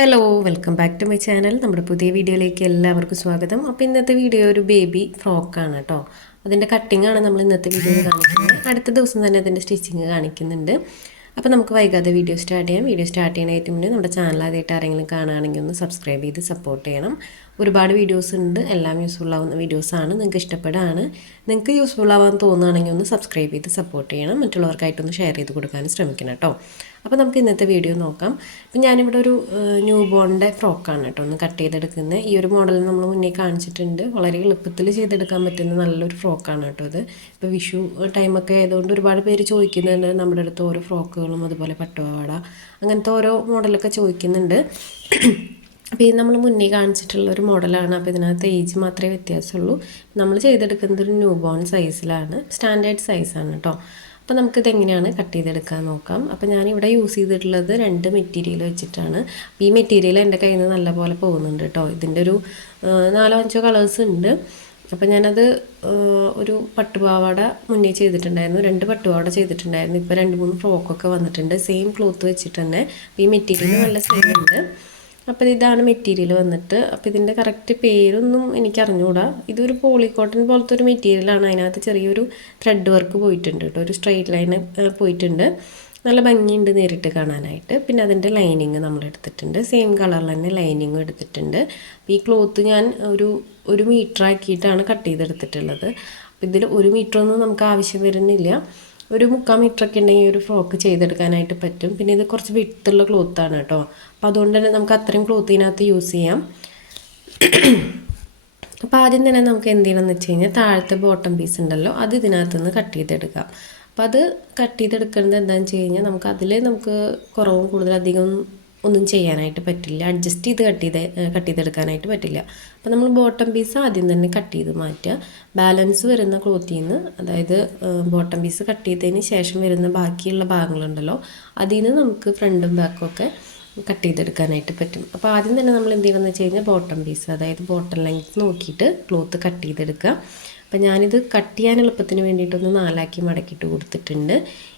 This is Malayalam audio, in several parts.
Hello welcome back to my channel നമ്മുടെ പുതിയ വീഡിയോയിലേക്ക് എല്ലാവർക്കും സ്വാഗതം. അപ്പോൾ ഇന്നത്തെ വീഡിയോ ഒരു ബേബി ഫ്രോക്കാണ് കേട്ടോ അതിന്റെ കട്ടിംഗ് ആണ് നമ്മൾ ഇന്നത്തെ വീഡിയോയിൽ കാണിക്കുന്നത്. അടുത്ത ദിവസം തന്നെ അതിന്റെ സ്റ്റിച്ചിങ് കാണിക്കുന്നുണ്ട്. അപ്പോൾ നമുക്ക് വൈകാതെ വീഡിയോ സ്റ്റാർട്ട് ചെയ്യാം. വീഡിയോ സ്റ്റാർട്ട് ചെയ്യുന്നതിന് മുന്നേ നമ്മുടെ ചാനൽ ആദ്യമായിട്ട് ആരെങ്കിലും കാണുകയാണെങ്കിൽ ഒന്ന് സബ്സ്ക്രൈബ് ചെയ്ത് സപ്പോർട്ട് ചെയ്യണം. ഒരുപാട് വീഡിയോസ് ഉണ്ട്. എല്ലാം യൂസ്ഫുൾ ആവുന്ന വീഡിയോസാണ് നിങ്ങൾക്ക് ഇഷ്ടപ്പെടുകയാണ്. നിങ്ങൾക്ക് യൂസ്ഫുൾ ആവാൻ തോന്നുകയാണെങ്കിൽ ഒന്ന് സബ്സ്ക്രൈബ് ചെയ്ത് സപ്പോർട്ട് ചെയ്യണം. മറ്റുള്ളവർക്കായിട്ടൊന്ന് ഷെയർ ചെയ്ത് കൊടുക്കാനും ശ്രമിക്കണം കേട്ടോ അപ്പോൾ നമുക്ക് ഇന്നത്തെ വീഡിയോ നോക്കാം. ഇപ്പം ഞാനിവിടെ ഒരു ന്യൂ ബോണിന്റെ ഫ്രോക്കാണ് കേട്ടോ ഒന്ന് കട്ട് ചെയ്തെടുക്കുന്നത് ഈ ഒരു മോഡൽ നമ്മൾ മുന്നേ കാണിച്ചിട്ടുണ്ട്. വളരെ എളുപ്പത്തിൽ ചെയ്തെടുക്കാൻ പറ്റുന്ന നല്ലൊരു ഫ്രോക്കാണ് കേട്ടോ ഇത് ഇപ്പോൾ വിഷു ടൈമൊക്കെ ആയതുകൊണ്ട് ഒരുപാട് പേര് ചോദിക്കുന്നുണ്ട് നമ്മുടെ അടുത്ത് ഓരോ ഫ്രോക്കുകളും അതുപോലെ പട്ടുപാവാട അങ്ങനത്തെ ഓരോ മോഡലൊക്കെ ചോദിക്കുന്നുണ്ട്. അപ്പോൾ ഇത് നമ്മൾ മുന്നേ കാണിച്ചിട്ടുള്ള ഒരു മോഡലാണ്. അപ്പോൾ ഇതിനകത്ത് ഏജ് മാത്രമേ വ്യത്യാസമുള്ളൂ. നമ്മൾ ചെയ്തെടുക്കുന്നത് ഒരു ന്യൂ ബോൺ സൈസിലാണ് സ്റ്റാൻഡേർഡ് സൈസാണ് കേട്ടോ അപ്പോൾ നമുക്കിത് എങ്ങനെയാണ് കട്ട് ചെയ്തെടുക്കാൻ നോക്കാം. അപ്പോൾ ഞാനിവിടെ യൂസ് ചെയ്തിട്ടുള്ളത് രണ്ട് മെറ്റീരിയൽ വെച്ചിട്ടാണ്. ഈ മെറ്റീരിയൽ എന്റെ കയ്യിൽ നിന്ന് നല്ലപോലെ പോകുന്നുണ്ട് കേട്ടോ ഇതിന്റെ ഒരു നാലോ അഞ്ചോ കളേഴ്സ് ഉണ്ട്. അപ്പോൾ ഞാനത് ഒരു പട്ടുപാവാട മുന്നേ ചെയ്തിട്ടുണ്ടായിരുന്നു. രണ്ട് പട്ടുപാവാട ചെയ്തിട്ടുണ്ടായിരുന്നു. ഇപ്പോൾ രണ്ട് മൂന്ന് ഫ്രോക്കൊക്കെ വന്നിട്ടുണ്ട്. സെയിം ക്ലോത്ത് വെച്ചിട്ട് തന്നെ ഈ മെറ്റീരിയൽ നല്ല സെയിം ഉണ്ട്. അപ്പോൾ ഇതാണ് മെറ്റീരിയൽ വന്നിട്ട്. അപ്പോൾ ഇതിന്റെ കറക്റ്റ് പേരൊന്നും എനിക്ക് അറിഞ്ഞുകൂടാ ഇതൊരു പോളിക്കോട്ടൺ പോലത്തെ ഒരു മെറ്റീരിയലാണ് അതിനകത്ത് ചെറിയൊരു ത്രെഡ് വർക്ക് പോയിട്ടുണ്ട് കേട്ടോ. ഒരു സ്ട്രെയിറ്റ് ലൈന് പോയിട്ടുണ്ട്. നല്ല ഭംഗിയുണ്ട് നേരിട്ട് കാണാനായിട്ട്. പിന്നെ അതിന്റെ ലൈനിങ് നമ്മൾ എടുത്തിട്ടുണ്ട്. സെയിം കളറിൽ തന്നെ ലൈനിങ്ങും എടുത്തിട്ടുണ്ട്. ഈ ക്ലോത്ത് ഞാൻ ഒരു ഒരു മീറ്റർ ആക്കിയിട്ടാണ് കട്ട് ചെയ്തെടുത്തിട്ടുള്ളത്. അപ്പോൾ ഇതിൽ ഒരു മീറ്ററൊന്നും നമുക്ക് ആവശ്യം വരുന്നില്ല. ഒരു മുക്കാൽ മീറ്ററൊക്കെ ഉണ്ടെങ്കിൽ ഒരു ഫ്രോക്ക് ചെയ്തെടുക്കാനായിട്ട് പറ്റും. പിന്നെ ഇത് കുറച്ച് വിട്ടുള്ള ക്ലോത്ത് ആണ് കേട്ടോ. അപ്പോൾ അതുകൊണ്ട് തന്നെ നമുക്ക് അത്രയും ക്ലോത്ത് ഇതിനകത്ത് യൂസ് ചെയ്യാം. അപ്പോൾ ആദ്യം തന്നെ നമുക്ക് എന്ത് ചെയ്യണമെന്ന് വെച്ച് കഴിഞ്ഞാൽ താഴത്തെ ബോട്ടം പീസ് ഉണ്ടല്ലോ അത് ഇതിനകത്ത് നിന്ന് കട്ട് ചെയ്തെടുക്കാം. അപ്പോൾ അത് കട്ട് ചെയ്തെടുക്കുന്നത് എന്താണെന്ന് വെച്ച് കഴിഞ്ഞാൽ നമുക്ക് അതിൽ നമുക്ക് കുറവും കൂടുതൽ അധികം ഒന്നും ചെയ്യാനായിട്ട് പറ്റില്ല. അഡ്ജസ്റ്റ് ചെയ്ത് കട്ട് ചെയ്ത് കട്ട് ചെയ്തെടുക്കാനായിട്ട് പറ്റില്ല. അപ്പോൾ നമ്മൾ ബോട്ടം പീസ് ആദ്യം തന്നെ കട്ട് ചെയ്ത് മാറ്റുക. ബാലൻസ് വരുന്ന ക്ലോത്തിൽ നിന്ന് അതായത് ബോട്ടം പീസ് കട്ട് ചെയ്തതിന് ശേഷം വരുന്ന ബാക്കിയുള്ള ഭാഗങ്ങളുണ്ടല്ലോ അതിൽ നിന്ന് നമുക്ക് ഫ്രണ്ടും ബാക്കും ഒക്കെ കട്ട് ചെയ്തെടുക്കാനായിട്ട് പറ്റും. അപ്പോൾ ആദ്യം തന്നെ നമ്മൾ എന്ത് ചെയ്യണമെന്ന് വെച്ച് കഴിഞ്ഞാൽ ബോട്ടം പീസ് അതായത് ബോട്ടം ലെങ്ത് നോക്കിയിട്ട് ക്ലോത്ത് കട്ട് ചെയ്തെടുക്കുക. അപ്പോൾ ഞാനിത് കട്ട് ചെയ്യാൻ എളുപ്പത്തിന് വേണ്ടിയിട്ടൊന്ന് നാലാക്കി മടക്കിയിട്ട് കൊടുത്തിട്ടുണ്ട്.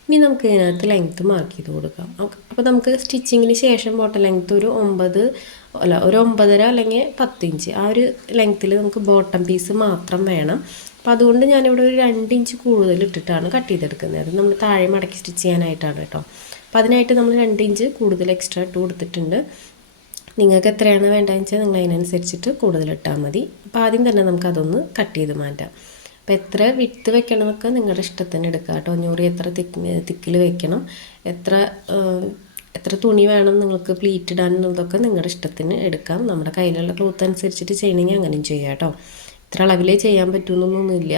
ഇനി നമുക്ക് ഇതിനകത്ത് ലെങ്ത്ത് മാർക്ക് ചെയ്ത് കൊടുക്കാം. അപ്പോൾ നമുക്ക് സ്റ്റിച്ചിങ്ങിന് ശേഷം ബോട്ടം ലെങ്ത്ത് ഒരു ഒമ്പത് അല്ല ഒരു ഒമ്പതര അല്ലെങ്കിൽ പത്ത് ഇഞ്ച് ആ ഒരു ലെങ്ത്തിൽ നമുക്ക് ബോട്ടം പീസ് മാത്രം വേണം. അപ്പോൾ അതുകൊണ്ട് ഞാനിവിടെ ഒരു രണ്ട് ഇഞ്ച് കൂടുതൽ ഇട്ടിട്ടാണ് കട്ട് ചെയ്തെടുക്കുന്നത്. അത് നമ്മൾ താഴെ മടക്കി സ്റ്റിച്ച് ചെയ്യാനായിട്ടാണ് കേട്ടോ. അപ്പോൾ അതിനായിട്ട് നമ്മൾ രണ്ട് ഇഞ്ച് കൂടുതൽ എക്സ്ട്രാ ഇട്ട് കൊടുത്തിട്ടുണ്ട്. നിങ്ങൾക്ക് എത്രയാണ് വേണ്ടതെന്ന് വെച്ചാൽ നിങ്ങൾ അതിനനുസരിച്ചിട്ട് കൂടുതൽ ഇട്ടാൽ മതി. അപ്പോൾ ആദ്യം തന്നെ നമുക്കതൊന്ന് കട്ട് ചെയ്ത് മാറ്റാം. അപ്പോൾ എത്ര വിട്ട് വെക്കണമെന്നൊക്കെ നിങ്ങളുടെ ഇഷ്ടത്തിന് എടുക്കുക കേട്ടോ. ഞൂറി എത്ര തിക്ക് തിക്കിൽ വെക്കണം. എത്ര എത്ര തുണി വേണം നിങ്ങൾക്ക് പ്ലീറ്റ് ഇടാനുള്ളതൊക്കെ നിങ്ങളുടെ ഇഷ്ടത്തിന് എടുക്കാം. നമ്മുടെ കയ്യിലുള്ള ക്ലോത്ത് അനുസരിച്ചിട്ട് ചെയ്യണമെങ്കിൽ അങ്ങനെയും ചെയ്യാം കേട്ടോ. ഇത്ര അളവിലേ ചെയ്യാൻ പറ്റുമെന്നൊന്നുമില്ല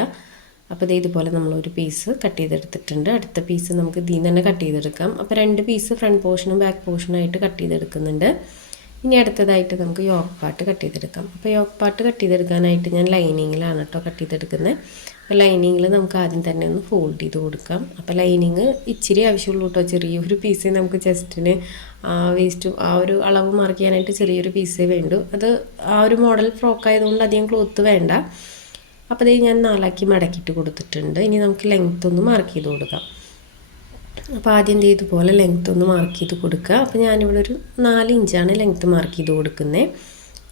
അപ്പോൾ ഇത് ഇതുപോലെ നമ്മളൊരു പീസ് കട്ട് ചെയ്തെടുത്തിട്ടുണ്ട്. അടുത്ത പീസ് നമുക്ക് ഇതിൽ നിന്ന് തന്നെ കട്ട് ചെയ്തെടുക്കാം. അപ്പോൾ രണ്ട് പീസ് ഫ്രണ്ട് പോർഷനും ബാക്ക് പോർഷനും ആയിട്ട് കട്ട് ചെയ്തെടുക്കുന്നുണ്ട്. ഇനി അടുത്തതായിട്ട് നമുക്ക് യോക്ക് പാട്ട് കട്ട് ചെയ്തെടുക്കാം. അപ്പോൾ യോക്ക് പാട്ട് കട്ട് ചെയ്തെടുക്കാനായിട്ട് ഞാൻ ലൈനിങ്ങിലാണ് കേട്ടോ കട്ട് ചെയ്തെടുക്കുന്നത് അപ്പോൾ ലൈനിങ്ങിൽ നമുക്ക് ആദ്യം തന്നെ ഒന്ന് ഫോൾഡ് ചെയ്ത് കൊടുക്കാം. അപ്പോൾ ലൈനിങ് ഇച്ചിരി ആവശ്യമുള്ളൂ കേട്ടോ ചെറിയൊരു പീസേ നമുക്ക് ചെസ്റ്റിന് വേസ്റ്റ് ആ ഒരു അളവ് മാർക്ക് ചെയ്യാനായിട്ട് ചെറിയൊരു പീസേ വേണ്ടു. അത് ആ ഒരു മോഡൽ ഫ്രോക്ക് ആയതുകൊണ്ട് അധികം ക്ലോത്ത് വേണ്ട. അപ്പോൾ ഇത് ഞാൻ നാലാക്കി മടക്കിയിട്ട് കൊടുത്തിട്ടുണ്ട്. ഇനി നമുക്ക് ലെങ്ത്ത് ഒന്ന് മാർക്ക് ചെയ്ത് കൊടുക്കാം. അപ്പോൾ ആദ്യം എന്ത് ഇതുപോലെ ലെങ്ത്ത് ഒന്ന് മാർക്ക് ചെയ്ത് കൊടുക്കുക. അപ്പോൾ ഞാനിവിടെ ഒരു നാല് ഇഞ്ചാണ് ലെങ്ത്ത് മാർക്ക് ചെയ്ത് കൊടുക്കുന്നത്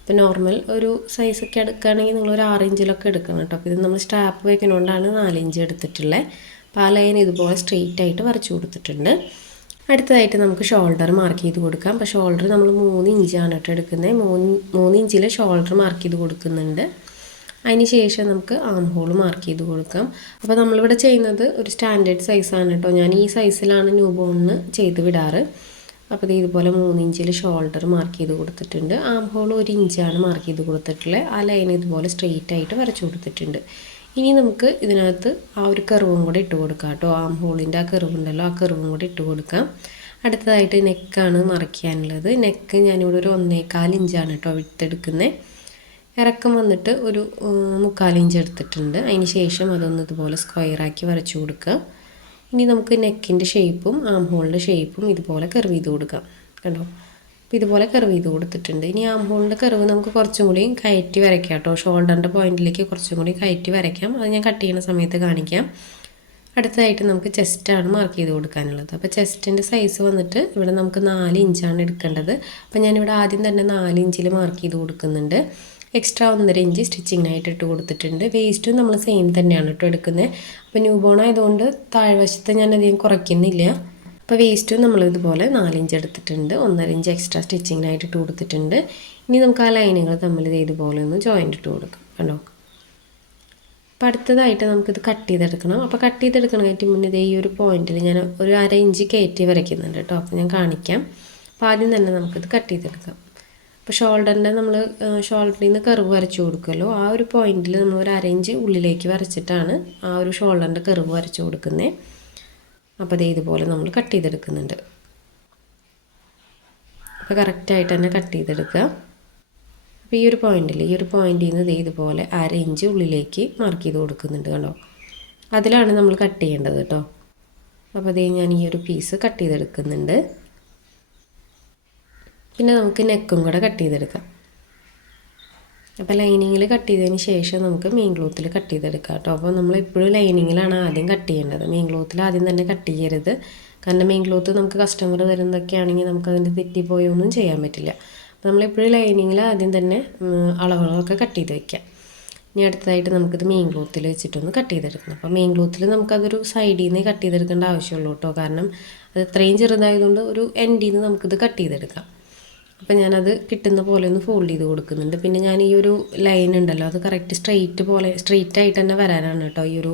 ഇപ്പോൾ നോർമൽ ഒരു സൈസൊക്കെ എടുക്കുകയാണെങ്കിൽ നിങ്ങൾ ഒരു ആറ് ഇഞ്ചിലൊക്കെ എടുക്കണം കേട്ടോ. അപ്പോൾ ഇത് നമ്മൾ സ്റ്റാപ്പ് വയ്ക്കുന്നതുകൊണ്ടാണ് നാല് ഇഞ്ച് എടുത്തിട്ടുള്ളത് അപ്പോൾ ആ ലൈൻ ഇതുപോലെ സ്ട്രെയിറ്റ് ആയിട്ട് വരച്ചു കൊടുത്തിട്ടുണ്ട്. അടുത്തതായിട്ട് നമുക്ക് ഷോൾഡർ മാർക്ക് ചെയ്ത് കൊടുക്കാം. അപ്പോൾ ഷോൾഡർ നമ്മൾ മൂന്ന് ഇഞ്ചാണ് കേട്ടോ എടുക്കുന്നത് മൂന്ന് മൂന്ന് ഇഞ്ചിൽ ഷോൾഡർ മാർക്ക് ചെയ്ത് കൊടുക്കുന്നുണ്ട്. അതിന് ശേഷം നമുക്ക് ആം ഹോൾ മാർക്ക് ചെയ്ത് കൊടുക്കാം. അപ്പോൾ നമ്മളിവിടെ ചെയ്യുന്നത് ഒരു സ്റ്റാൻഡേർഡ് സൈസാണ് കേട്ടോ. ഞാൻ ഈ സൈസിലാണ് ന്യൂ ബോണിന് ചെയ്ത് വിടാറ്. അപ്പോൾ ഇത് ഇതുപോലെ മൂന്ന് ഇഞ്ചിൽ ഷോൾഡർ മാർക്ക് ചെയ്ത് കൊടുത്തിട്ടുണ്ട്. ആം ഹോൾ ഒരു ഇഞ്ചാണ് മാർക്ക് ചെയ്ത് കൊടുത്തിട്ടുള്ളത് ആ ലൈൻ ഇതുപോലെ സ്ട്രെയിറ്റ് ആയിട്ട് വരച്ചു കൊടുത്തിട്ടുണ്ട്. ഇനി നമുക്ക് ഇതിനകത്ത് ആ ഒരു കർവും കൂടെ ഇട്ട് കൊടുക്കാം കേട്ടോ. ആം ഹോളിന്റെ ആ കർവ് ഉണ്ടല്ലോ ആ കർവും കൂടെ ഇട്ട് കൊടുക്കാം. അടുത്തതായിട്ട് നെക്കാണ് മറയ്ക്കാനുള്ളത് നെക്ക് ഞാനിവിടെ ഒരു ഒന്നേകാൽ ഇഞ്ചാണ് കേട്ടോ വിട്ടെടുക്കുന്നത് ഇറക്കം വന്നിട്ട് ഒരു മുക്കാലിഞ്ച് എടുത്തിട്ടുണ്ട്. അതിന് ശേഷം അതൊന്ന് ഇതുപോലെ സ്ക്വയറാക്കി വരച്ചു കൊടുക്കുക. ഇനി നമുക്ക് നെക്കിന്റെ ഷേപ്പും ആം ഹോളിന്റെ ഷേപ്പും ഇതുപോലെ കർവ് ചെയ്ത് കൊടുക്കാം കണ്ടോ? അപ്പോൾ ഇതുപോലെ കർവ് ചെയ്ത് കൊടുത്തിട്ടുണ്ട്. ഇനി ആം ഹോളിന്റെ കർവ് നമുക്ക് കുറച്ചും കൂടി കയറ്റി വരയ്ക്കാം കേട്ടോ. ഷോൾഡറിന്റെ പോയിന്റിലേക്ക് കുറച്ചും കൂടി കയറ്റി വരയ്ക്കാം. അത് ഞാൻ കട്ട് ചെയ്യുന്ന സമയത്ത് കാണിക്കാം. അടുത്തതായിട്ട് നമുക്ക് ചെസ്റ്റാണ് മാർക്ക് ചെയ്ത് കൊടുക്കാനുള്ളത്. അപ്പോൾ ചെസ്റ്റിന്റെ സൈസ് വന്നിട്ട് ഇവിടെ നമുക്ക് നാല് ഇഞ്ചാണ് എടുക്കേണ്ടത്. അപ്പോൾ ഞാനിവിടെ ആദ്യം തന്നെ നാല് ഇഞ്ചിൽ മാർക്ക് ചെയ്ത് കൊടുക്കുന്നുണ്ട്. എക്സ്ട്രാ ഒന്നര ഇഞ്ച് സ്റ്റിച്ചിങ്ങിനായിട്ട് ഇട്ട് കൊടുത്തിട്ടുണ്ട്. വേസ്റ്റും നമ്മൾ സെയിം തന്നെയാണ് കേട്ടോ എടുക്കുന്നത് അപ്പോൾ ന്യൂ ബോൺ ആയതുകൊണ്ട് താഴ്വശത്ത് ഞാൻ കുറയ്ക്കുന്നില്ല. അപ്പോൾ വേസ്റ്റും നമ്മൾ ഇതുപോലെ നാലിഞ്ച് എടുത്തിട്ടുണ്ട്. ഒന്നര ഇഞ്ച് എക്സ്ട്രാ സ്റ്റിച്ചിങ്ങിനായിട്ട് ഇട്ട് കൊടുത്തിട്ടുണ്ട്. ഇനി നമുക്ക് ആ ലൈനുകൾ തമ്മിൽ ഇത് ഇതുപോലെ ഒന്ന് ജോയിന്റ് ഇട്ട് കൊടുക്കാം. കണ്ടോ? അപ്പോൾ അടുത്തതായിട്ട് നമുക്കിത് കട്ട് ചെയ്തെടുക്കണം. അപ്പോൾ കട്ട് ചെയ്തെടുക്കണമായിട്ട് മുന്നേ ഈ ഒരു പോയിന്റിൽ ഞാൻ ഒരു അര ഇഞ്ച് കയറ്റി വരയ്ക്കുന്നുണ്ട് കേട്ടോ അപ്പോൾ ഞാൻ കാണിക്കാം. അപ്പോൾ ആദ്യം തന്നെ നമുക്കിത് കട്ട് ചെയ്തെടുക്കാം. അപ്പോൾ ഷോൾഡറിന്റെ നമ്മൾ ഷോൾഡറിൽ നിന്ന് കർവ് വരച്ചു കൊടുക്കുമല്ലോ ആ ഒരു പോയിന്റിൽ നമ്മൾ ഒരു അര ഇഞ്ച് ഉള്ളിലേക്ക് വരച്ചിട്ടാണ് ആ ഒരു ഷോൾഡറിന്റെ കർവ് വരച്ചു കൊടുക്കുന്നത് അപ്പോൾ അത് ഇതുപോലെ നമ്മൾ കട്ട് ചെയ്തെടുക്കുന്നുണ്ട്. അപ്പോൾ കറക്റ്റായിട്ട് തന്നെ കട്ട് ചെയ്തെടുക്കുക. അപ്പോൾ ഈ ഒരു പോയിന്റിൽ ഈ ഒരു പോയിന്റിൽ നിന്ന് ഇതേ ഇതുപോലെ അരഞ്ച് ഉള്ളിലേക്ക് മാർക്ക് ചെയ്ത് കൊടുക്കുന്നുണ്ട് കണ്ടോ? അതിലാണ് നമ്മൾ കട്ട് ചെയ്യേണ്ടത് കേട്ടോ. അപ്പോൾ അതേ ഞാൻ ഈ ഒരു പീസ് കട്ട് ചെയ്തെടുക്കുന്നുണ്ട്. പിന്നെ നമുക്ക് നെക്കും കൂടെ കട്ട് ചെയ്തെടുക്കാം. അപ്പോൾ ലൈനിങ്ങിൽ കട്ട് ചെയ്തതിന് ശേഷം നമുക്ക് മെയിൻ ക്ലോത്തിൽ കട്ട് ചെയ്തെടുക്കാം കേട്ടോ. അപ്പോൾ നമ്മൾ എപ്പോഴും ലൈനിങ്ങിലാണ് ആദ്യം കട്ട് ചെയ്യേണ്ടത്. മെയിൻ ക്ലോത്തിൽ ആദ്യം തന്നെ കട്ട് ചെയ്യരുത്. കാരണം മെയിൻ ക്ലോത്ത് നമുക്ക് കസ്റ്റമർ തരുന്നതൊക്കെ ആണെങ്കിൽ നമുക്ക് അതിന്റെ തെറ്റിപ്പോയൊന്നും ചെയ്യാൻ പറ്റില്ല. അപ്പോൾ നമ്മളെപ്പോഴും ലൈനിങ്ങിൽ ആദ്യം തന്നെ അളവുകളൊക്കെ കട്ട് ചെയ്ത് വയ്ക്കാം ഇനി അടുത്തതായിട്ട് നമുക്കിത് മെയിൻ ക്ലോത്തിൽ വെച്ചിട്ടൊന്ന് കട്ട് ചെയ്തെടുക്കണം. അപ്പോൾ മെയിൻ ക്ലോത്തിൽ നമുക്കതൊരു സൈഡിൽ നിന്ന് കട്ട് ചെയ്തെടുക്കേണ്ട ആവശ്യമുള്ളൂ കേട്ടോ. കാരണം അത് ഇത്രയും ചെറുതായതുകൊണ്ട് ഒരു എൻഡിൽ നിന്ന് നമുക്കിത് കട്ട് ചെയ്തെടുക്കാം. അപ്പോൾ ഞാനത് കിട്ടുന്ന പോലെ ഒന്ന് ഫോൾഡ് ചെയ്ത് കൊടുക്കുന്നുണ്ട്. പിന്നെ ഞാൻ ഈ ഒരു ലൈൻ ഉണ്ടല്ലോ അത് കറക്റ്റ് സ്ട്രെയിറ്റ് പോലെ സ്ട്രെയിറ്റ് ആയിട്ട് തന്നെ വരാനാണ് കേട്ടോ ഈ ഒരു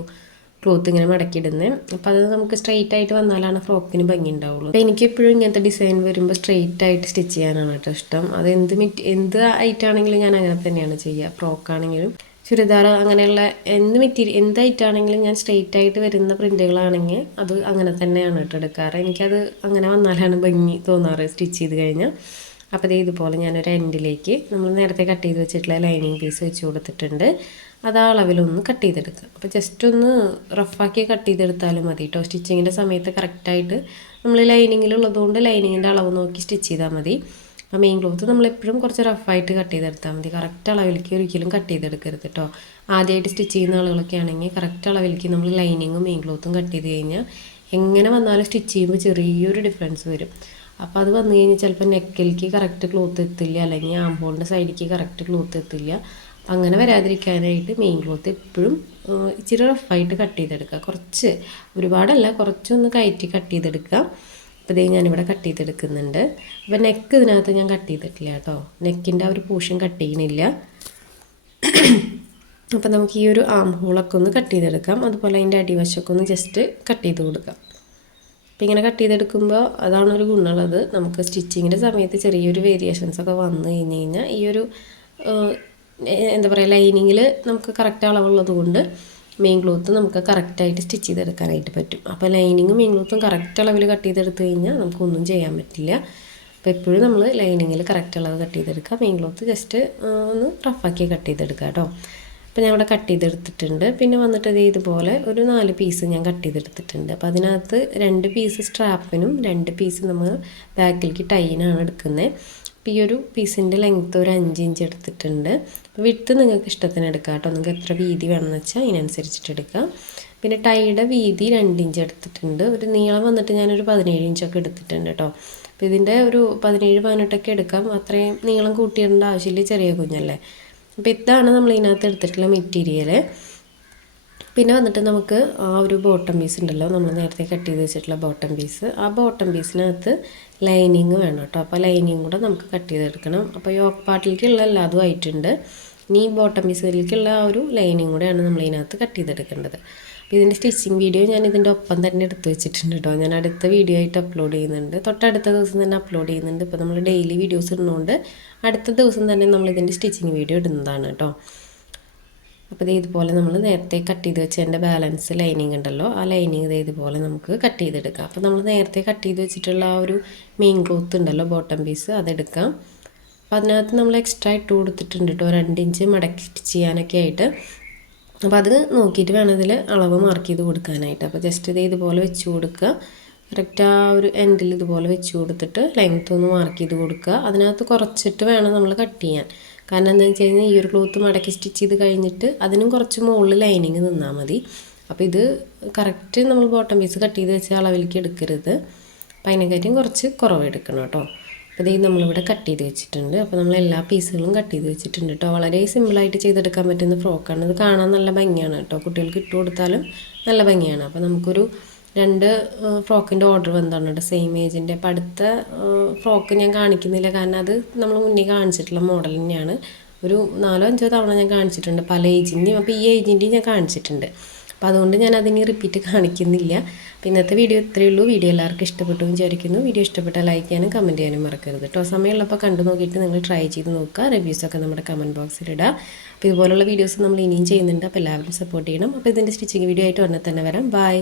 ക്ലോത്ത് ഇങ്ങനെ മടക്കിയിടുന്നത് അപ്പോൾ അത് നമുക്ക് സ്ട്രെയിറ്റ് ആയിട്ട് വന്നാലാണ് ഫ്രോക്കിന് ഭംഗി ഉണ്ടാവുള്ളൂ. എനിക്ക് എപ്പോഴും ഇങ്ങനത്തെ ഡിസൈൻ വരുമ്പോൾ സ്ട്രെയിറ്റ് ആയിട്ട് സ്റ്റിച്ച് ചെയ്യാനാണ് കേട്ടോ ഇഷ്ടം. അത് എന്ത് മിറ്റ് എന്ത് ഐറ്റാണെങ്കിലും ഞാൻ അങ്ങനെ തന്നെയാണ് ചെയ്യുക ഫ്രോക്കാണെങ്കിലും ചുരിദാർ അങ്ങനെയുള്ള എന്ത് മെറ്റീരിയൽ എന്തായിട്ടാണെങ്കിലും ഞാൻ സ്ട്രെയിറ്റ് ആയിട്ട് വരുന്ന പ്രിന്റുകളാണെങ്കിൽ അത് അങ്ങനെ തന്നെയാണ് കേട്ടോ എടുക്കാറ്. എനിക്കത് അങ്ങനെ വന്നാലാണ് ഭംഗി തോന്നാറ് സ്റ്റിച്ച് ചെയ്ത് കഴിഞ്ഞാൽ അപ്പോൾ ഇത് ഇതുപോലെ ഞാനൊരു എൻഡിലേക്ക് നമ്മൾ നേരത്തെ കട്ട് ചെയ്ത് വെച്ചിട്ടുള്ള ലൈനിങ് പീസ് വെച്ച് കൊടുത്തിട്ടുണ്ട്. അത് ആ അളവിലൊന്ന് കട്ട് ചെയ്തെടുക്കുക. അപ്പോൾ ജസ്റ്റ് ഒന്ന് റഫാക്കി കട്ട് ചെയ്തെടുത്താലും മതി കേട്ടോ സ്റ്റിച്ചിങ്ങിന്റെ സമയത്ത് കറക്റ്റായിട്ട് നമ്മൾ ലൈനിങ്ങിലുള്ളതുകൊണ്ട് ലൈനിങ്ങിന്റെ അളവ് നോക്കി സ്റ്റിച്ച് ചെയ്താൽ മതി. അപ്പോൾ മെയിൻ ക്ലോത്ത് നമ്മളെപ്പോഴും കുറച്ച് റഫായിട്ട് കട്ട് ചെയ്തെടുത്താൽ മതി. കറക്റ്റ് അളവിലേക്ക് ഒരിക്കലും കട്ട് ചെയ്തെടുക്കരുത് കേട്ടോ ആദ്യമായിട്ട് സ്റ്റിച്ച് ചെയ്യുന്ന ആളുകളൊക്കെ ആണെങ്കിൽ കറക്റ്റ് അളവിലേക്ക് നമ്മൾ ലൈനിങ്ങും മെയിൻ ക്ലോത്തും കട്ട് ചെയ്ത് കഴിഞ്ഞാൽ എങ്ങനെ വന്നാലും സ്റ്റിച്ച് ചെയ്യുമ്പോൾ ചെറിയൊരു ഡിഫറൻസ് വരും. അപ്പോൾ അത് വന്നു കഴിഞ്ഞാൽ ചിലപ്പോൾ നെക്കിലേക്ക് കറക്റ്റ് ക്ലോത്ത് എത്തില്ല അല്ലെങ്കിൽ ആംബോളിന്റെ സൈഡിലേക്ക് കറക്റ്റ് ക്ലോത്ത് എത്തില്ല. അപ്പം അങ്ങനെ വരാതിരിക്കാനായിട്ട് മെയിൻ ക്ലോത്ത് എപ്പോഴും ഇച്ചിരി റഫായിട്ട് കട്ട് ചെയ്തെടുക്കുക. കുറച്ച് ഒരുപാടല്ല കുറച്ചൊന്ന് കയറ്റി കട്ട് ചെയ്തെടുക്കുക. അപ്പോൾ ഇതേ ഞാനിവിടെ കട്ട് ചെയ്തെടുക്കുന്നുണ്ട്. അപ്പോൾ നെക്ക് ഇതിനകത്ത് ഞാൻ കട്ട് ചെയ്തിട്ടില്ല കേട്ടോ. നെക്കിന്റെ ആ ഒരു പോർഷൻ കട്ട് ചെയ്യണില്ല അപ്പോൾ നമുക്ക് ഈ ഒരു ആം ഹോളൊക്കെ ഒന്ന് കട്ട് ചെയ്തെടുക്കാം. അതുപോലെ അതിന്റെ അടിവശമൊക്കെ ഒന്ന് ജസ്റ്റ് കട്ട് ചെയ്ത് കൊടുക്കാം. അപ്പോൾ ഇങ്ങനെ കട്ട് ചെയ്തെടുക്കുമ്പോൾ അതാണ് ഒരു ഗുണമുള്ളത്. നമുക്ക് സ്റ്റിച്ചിങ്ങിന്റെ സമയത്ത് ചെറിയൊരു വേരിയേഷൻസ് ഒക്കെ വന്നു കഴിഞ്ഞ് കഴിഞ്ഞാൽ ഈ ഒരു എന്താ പറയുക ലൈനിങ്ങിൽ നമുക്ക് കറക്റ്റ് അളവുള്ളത് കൊണ്ട് മെയിൻ ക്ലോത്ത് നമുക്ക് കറക്റ്റായിട്ട് സ്റ്റിച്ച് ചെയ്തെടുക്കാനായിട്ട് പറ്റും. അപ്പോൾ ലൈനിങ്ങും മെയിൻ ക്ലോത്തും കറക്റ്റ് അളവിൽ കട്ട് ചെയ്തെടുത്ത് കഴിഞ്ഞാൽ നമുക്കൊന്നും ചെയ്യാൻ പറ്റില്ല. അപ്പോൾ എപ്പോഴും നമ്മൾ ലൈനിങ്ങിൽ കറക്റ്റ് അളവ് കട്ട് ചെയ്തെടുക്കുക. മെയിൻ ക്ലോത്ത് ജസ്റ്റ് ഒന്ന് റഫാക്കി കട്ട് ചെയ്തെടുക്കുക കേട്ടോ അപ്പോൾ ഞാൻ ഇവിടെ കട്ട് ചെയ്തെടുത്തിട്ടുണ്ട്. പിന്നെ വന്നിട്ട് ഇത് ഇതുപോലെ ഒരു നാല് പീസ് ഞാൻ കട്ട് ചെയ്തെടുത്തിട്ടുണ്ട്. അപ്പോൾ അതിനകത്ത് രണ്ട് പീസ് സ്ട്രാപ്പിനും രണ്ട് പീസ് നമ്മൾ ബാക്കിലേക്ക് ടൈനാണ് എടുക്കുന്നത്. അപ്പോൾ ഈ ഒരു പീസിന്റെ ലെങ്ത്ത് ഒരു അഞ്ച് ഇഞ്ച് എടുത്തിട്ടുണ്ട്. വിട്ട് നിങ്ങൾക്ക് ഇഷ്ടത്തിന് എടുക്കാം കേട്ടോ. നിങ്ങൾക്ക് എത്ര വീതി വേണമെന്ന് വെച്ചാൽ അതിനനുസരിച്ചിട്ട് എടുക്കാം. പിന്നെ ടൈയുടെ വീതി രണ്ട് ഇഞ്ച് എടുത്തിട്ടുണ്ട്. ഒരു നീളം വന്നിട്ട് ഞാനൊരു പതിനേഴ് ഇഞ്ചൊക്കെ എടുത്തിട്ടുണ്ട് കേട്ടോ. അപ്പോൾ ഇതിന്റെ ഒരു പതിനേഴ് പതിനെട്ടൊക്കെ എടുക്കാം. അത്രയും നീളം കൂട്ടിയിടേണ്ട ആവശ്യമില്ല ചെറിയ കുഞ്ഞല്ലേ. അപ്പോൾ ഇതാണ് നമ്മൾ ഇതിനകത്ത് എടുത്തിട്ടുള്ള മെറ്റീരിയൽ പിന്നെ വന്നിട്ട് നമുക്ക് ആ ഒരു ബോട്ടം പീസ് ഉണ്ടല്ലോ നമ്മൾ നേരത്തെ കട്ട് ചെയ്ത് വെച്ചിട്ടുള്ള ബോട്ടം പീസ് ആ ബോട്ടം പീസിനകത്ത് ലൈനിങ് വേണം കേട്ടോ. അപ്പോൾ ലൈനിങ് കൂടെ നമുക്ക് കട്ട് ചെയ്തെടുക്കണം. അപ്പോൾ യോക്ക് പാട്ടിലേക്കുള്ള എല്ലാതും ആയിട്ടുണ്ട്. ഇനി ബോട്ടം പീസിലേക്കുള്ള ആ ഒരു ലൈനിങ് കൂടെയാണ് നമ്മൾ ഇതിനകത്ത് കട്ട് ചെയ്തെടുക്കേണ്ടത്. ഇതിന്റെ സ്റ്റിച്ചിങ് വീഡിയോ ഞാൻ ഇതിന്റെ ഒപ്പം തന്നെ എടുത്ത് വെച്ചിട്ടുണ്ട് കേട്ടോ ഞാൻ അടുത്ത വീഡിയോ ആയിട്ട് അപ്ലോഡ് ചെയ്യുന്നുണ്ട്. തൊട്ടടുത്ത ദിവസം തന്നെ അപ്ലോഡ് ചെയ്യുന്നുണ്ട്. ഇപ്പോൾ നമ്മൾ ഡെയിലി വീഡിയോസ് ഇടുന്നതുകൊണ്ട് അടുത്ത ദിവസം തന്നെ നമ്മൾ ഇതിന്റെ സ്റ്റിച്ചിങ് വീഡിയോ ഇടുന്നതാണ് കേട്ടോ അപ്പോൾ ഇത് ഇതുപോലെ നമ്മൾ നേരത്തെ കട്ട് ചെയ്ത് വെച്ചതിന്റെ ബാലൻസ് ലൈനിങ് ഉണ്ടല്ലോ ആ ലൈനിങ് ഇത് ഇതുപോലെ നമുക്ക് കട്ട് ചെയ്തെടുക്കാം. അപ്പോൾ നമ്മൾ നേരത്തെ കട്ട് ചെയ്ത് വെച്ചിട്ടുള്ള ആ ഒരു മെയിൻ ക്ലോത്ത് ഉണ്ടല്ലോ ബോട്ടം പീസ് അതെടുക്കാം. അപ്പോൾ അതിനകത്ത് നമ്മൾ എക്സ്ട്രാ ഇട്ട് കൊടുത്തിട്ടുണ്ട് കേട്ടോ രണ്ട് ഇഞ്ച് മടക്കി ചെയ്യാനൊക്കെ ആയിട്ട്. അപ്പോൾ അത് നോക്കിയിട്ട് വേണം ഇതിൽ അളവ് മാർക്ക് ചെയ്ത് കൊടുക്കാനായിട്ട്. അപ്പോൾ ജസ്റ്റ് ഇത് ഇതുപോലെ വെച്ച് കൊടുക്കുക. കറക്റ്റ് ആ ഒരു എൻഡിൽ ഇതുപോലെ വെച്ച് കൊടുത്തിട്ട് ലെങ്ത്ത് ഒന്ന് മാർക്ക് ചെയ്ത് കൊടുക്കുക. അതിനകത്ത് കുറച്ചിട്ട് വേണം നമ്മൾ കട്ട് ചെയ്യാൻ. കാരണം എന്താണെന്ന് വെച്ച് കഴിഞ്ഞാൽ ഈ ഒരു ക്ലോത്ത് മടക്കി സ്റ്റിച്ച് ചെയ്ത് കഴിഞ്ഞിട്ട് അതിനും കുറച്ച് മുകളിൽ ലൈനിങ് നിന്നാൽ മതി. അപ്പോൾ ഇത് കറക്റ്റ് നമ്മൾ ബോട്ടം പീസ് കട്ട് ചെയ്ത് വെച്ച അളവിലേക്ക് എടുക്കരുത്. അപ്പം അതിനെക്കാട്ടിയും കുറച്ച് കുറവ് എടുക്കണം കേട്ടോ. അപ്പോൾ ഇത് നമ്മളിവിടെ കട്ട് ചെയ്ത് വെച്ചിട്ടുണ്ട്. അപ്പോൾ നമ്മൾ എല്ലാ പീസുകളും കട്ട് ചെയ്ത് വെച്ചിട്ടുണ്ട് കേട്ടോ വളരെ സിമ്പിളായിട്ട് ചെയ്തെടുക്കാൻ പറ്റുന്ന ഫ്രോക്കാണ്. ഇത് കാണാൻ നല്ല ഭംഗിയാണ് കേട്ടോ കുട്ടികൾക്ക് ഇട്ട് കൊടുത്താലും നല്ല ഭംഗിയാണ്. അപ്പോൾ നമുക്കൊരു രണ്ട് ഫ്രോക്കിന്റെ ഓർഡർ വന്നതാണ് കേട്ടോ സെയിം ഏജിന്റെ അപ്പോൾ അടുത്ത ഫ്രോക്ക് ഞാൻ കാണിക്കുന്നില്ല. കാരണം അത് നമ്മൾ മുന്നേ കാണിച്ചിട്ടുള്ള മോഡൽ തന്നെയാണ്. ഒരു നാലോ അഞ്ചോ തവണ ഞാൻ കാണിച്ചിട്ടുണ്ട്. പല ഏജിന്റെയും അപ്പോൾ ഈ ഏജിന്റെയും ഞാൻ കാണിച്ചിട്ടുണ്ട്. അപ്പോൾ അതുകൊണ്ട് ഞാൻ അതിനെ റിപ്പീറ്റ് കാണിക്കുന്നില്ല. അപ്പോൾ ഇന്നത്തെ വീഡിയോ ഇത്രയേ ഉള്ളൂ. വീഡിയോ എല്ലാവർക്കും ഇഷ്ടപ്പെട്ടു വിചാരിക്കുന്നു. വീഡിയോ ഇഷ്ടപ്പെട്ടാൽ ലൈക്ക് ചെയ്യാനും കമന്റ് ചെയ്യാനും മറക്കരുത് കേട്ടോ. സമയമുള്ളപ്പോൾ കണ്ടു നോക്കിയിട്ട് നിങ്ങൾ ട്രൈ ചെയ്ത് നോക്കുക. റിവ്യൂസൊക്കെ നമ്മുടെ കമന്റ് ബോക്സിൽ ഇടാം. അപ്പോൾ ഇതുപോലുള്ള വീഡിയോസ് നമ്മൾ ഇനിയും ചെയ്യുന്നുണ്ട്. അപ്പോൾ എല്ലാവരും സപ്പോർട്ട് ചെയ്യണം. അപ്പോൾ ഇതിന്റെ സ്റ്റിച്ചിങ് വീഡിയോ ആയിട്ട് ഉടനെ തന്നെ വരാം. ബൈ